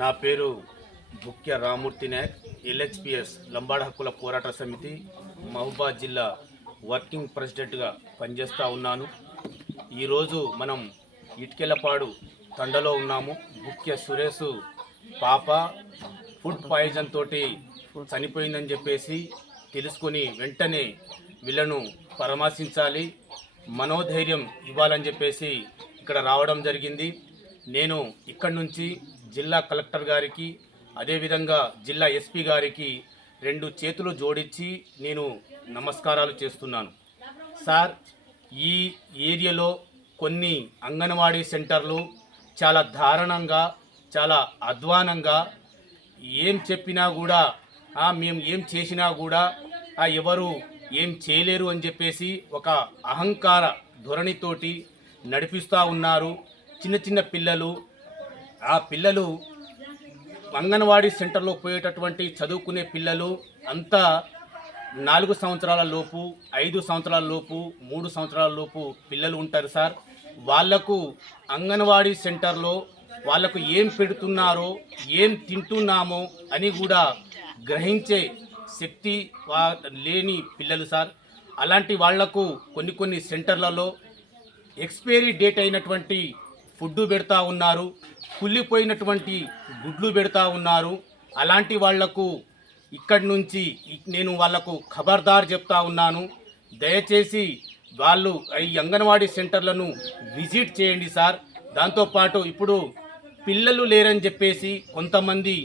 నా పేరు బుక్య రామూర్తి నాయక్, ఎల్హెచ్పిఎస్ లంబాడ హక్కుల పోరాట సమితి మహబూబాద్ జిల్లా వర్కింగ్ ప్రెసిడెంట్గా పనిచేస్తూ ఉన్నాను. ఈరోజు మనం ఇటుకెలపాడు తండలో ఉన్నాము. బుక్య సురేష్ పాప ఫుడ్ పాయిజన్ తోటి చనిపోయిందని చెప్పేసి తెలుసుకొని వెంటనే వీళ్ళను పరామర్శించాలి, మనోధైర్యం ఇవ్వాలని చెప్పేసి ఇక్కడ రావడం జరిగింది. నేను ఇక్కడి నుంచి జిల్లా కలెక్టర్ గారికి, అదేవిధంగా జిల్లా ఎస్పీ గారికి 2 చేతులు జోడించి నేను నమస్కారాలు చేస్తున్నాను. సార్, ఈ ఏరియాలో కొన్ని అంగన్వాడీ సెంటర్లు చాలా దారుణంగా, చాలా అధ్వానంగా, ఏం చెప్పినా కూడా మేము ఏం చేసినా కూడా ఎవరు ఏం చేయలేరు అని చెప్పేసి ఒక అహంకార ధోరణితోటి నడిపిస్తూ ఉన్నారు. చిన్న చిన్న పిల్లలు, ఆ పిల్లలు అంగన్వాడీ సెంటర్లో పోయేటటువంటి చదువుకునే పిల్లలు అంతా 4 సంవత్సరాల లోపు, 5 సంవత్సరాల లోపు, 3 సంవత్సరాల లోపు పిల్లలు ఉంటారు సార్. వాళ్లకు అంగన్వాడీ సెంటర్లో వాళ్లకు ఏం పెడుతున్నారో, ఏం తింటున్నామో అని కూడా గ్రహించే శక్తి లేని పిల్లలు సార్. అలాంటి వాళ్లకు కొన్ని సెంటర్లలో ఎక్స్పైరీ డేట్ అయినటువంటి ఫుడ్ పెడతా ఉన్నారు, కుళ్ళిపోయినటువంటి గుడ్లు పెడతా ఉన్నారు. అలాంటి వాళ్లకు ఇక్కడి నుంచి నేను వాళ్లకు ఖబర్దార్ చెప్తా ఉన్నాను. దయచేసి వాళ్ళు ఈ అంగన్వాడీ సెంటర్లను విజిట్ చేయండి సార్. దాంతోపాటు ఇప్పుడు పిల్లలు లేరని చెప్పేసి కొంతమంది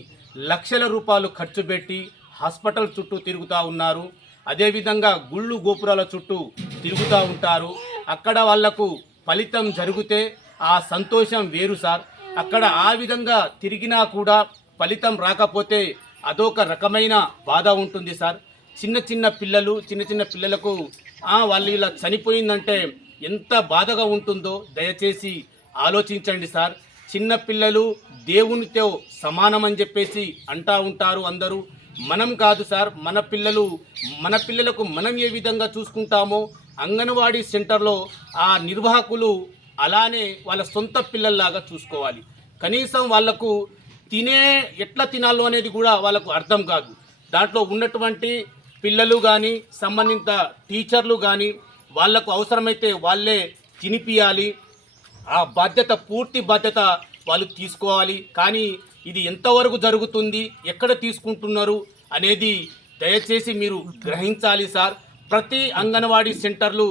లక్షల రూపాయలు ఖర్చు పెట్టి హాస్పిటల్ చుట్టూ తిరుగుతూ ఉన్నారు. అదేవిధంగా గుళ్ళు గోపురాల చుట్టూ తిరుగుతూ ఉంటారు. అక్కడ వాళ్లకు ఫలితం జరిగితే ఆ సంతోషం వేరు సార్. అక్కడ ఆ విధంగా తిరిగినా కూడా ఫలితం రాకపోతే అదొక రకమైన బాధ ఉంటుంది సార్. చిన్న పిల్లలకు వాళ్ళు ఇలా చనిపోయిందంటే ఎంత బాధగా ఉంటుందో దయచేసి ఆలోచించండి సార్. చిన్న పిల్లలు దేవునితో సమానం అని చెప్పేసి అంటూ ఉంటారు అందరూ. మనం కాదు సార్, మన పిల్లలకు మనం ఏ విధంగా చూసుకుంటామో అంగన్వాడీ సెంటర్లో ఆ నిర్వాహకులు అలానే వాళ్ళ సొంత పిల్లల్లాగా చూసుకోవాలి. కనీసం వాళ్లకు ఎట్లా తినాలో అనేది కూడా వాళ్ళకు అర్థం కాదు. దాంట్లో ఉన్నటువంటి పిల్లలు కానీ, సంబంధిత టీచర్లు కానీ వాళ్లకు అవసరమైతే వాళ్ళే తినిపియాలి. ఆ బాధ్యత, పూర్తి బాధ్యత వాళ్ళు తీసుకోవాలి. కానీ ఇది ఎంతవరకు జరుగుతుంది, ఎక్కడ తీసుకుంటున్నారు అనేది దయచేసి మీరు గ్రహించాలి సార్. ప్రతి అంగన్వాడీ సెంటర్లు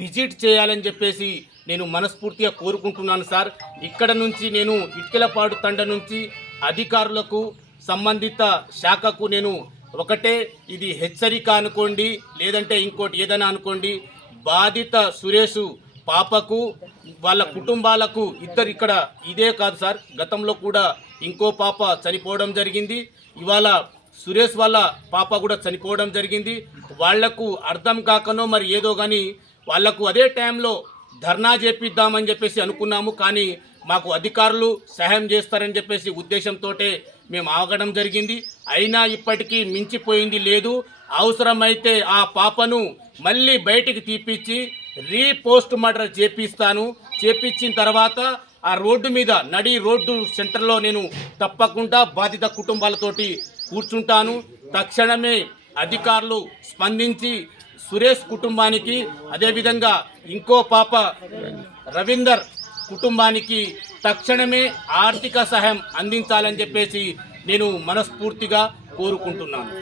విజిట్ చేయాలని చెప్పేసి నేను మనస్ఫూర్తిగా కోరుకుంటున్నాను సార్. ఇక్కడ నుంచి నేను ఇటుకెలపాడు తండ నుంచి అధికారులకు, సంబంధిత శాఖకు నేను ఒకటే, ఇది హెచ్చరిక అనుకోండి, లేదంటే ఇంకోటి ఏదైనా అనుకోండి. బాధిత సురేష్ పాపకు, వాళ్ళ కుటుంబాలకు ఇక్కడ ఇదే కాదు సార్, గతంలో కూడా ఇంకో పాప చనిపోవడం జరిగింది. ఇవాళ సురేష్ వాళ్ళ పాప కూడా చనిపోవడం జరిగింది. వాళ్లకు అర్థం కాకనో మరి ఏదో కానీ వాళ్లకు అదే టైంలో ధర్నా చేపిద్దామని చెప్పేసి అనుకున్నాము. కానీ మాకు అధికారులు సహాయం చేస్తారని చెప్పేసి ఉద్దేశంతో మేము ఆగడం జరిగింది. అయినా ఇప్పటికీ మించిపోయింది లేదు. అవసరమైతే ఆ పాపను మళ్ళీ బయటికి తీపిచ్చి రీపోస్ట్ మార్టం చేపించిన తర్వాత ఆ రోడ్డు మీద, నడి రోడ్డు సెంటర్లో నేను తప్పకుండా బాధిత కుటుంబాలతోటి కూర్చుంటాను. తక్షణమే అధికారులు స్పందించి సురేష్ కుటుంబానికి, అదేవిధంగా ఇంకో పాప రవీందర్ కుటుంబానికి తక్షణమే ఆర్థిక సహాయం అందించాలని చెప్పేసి నేను మనస్ఫూర్తిగా కోరుకుంటున్నాను.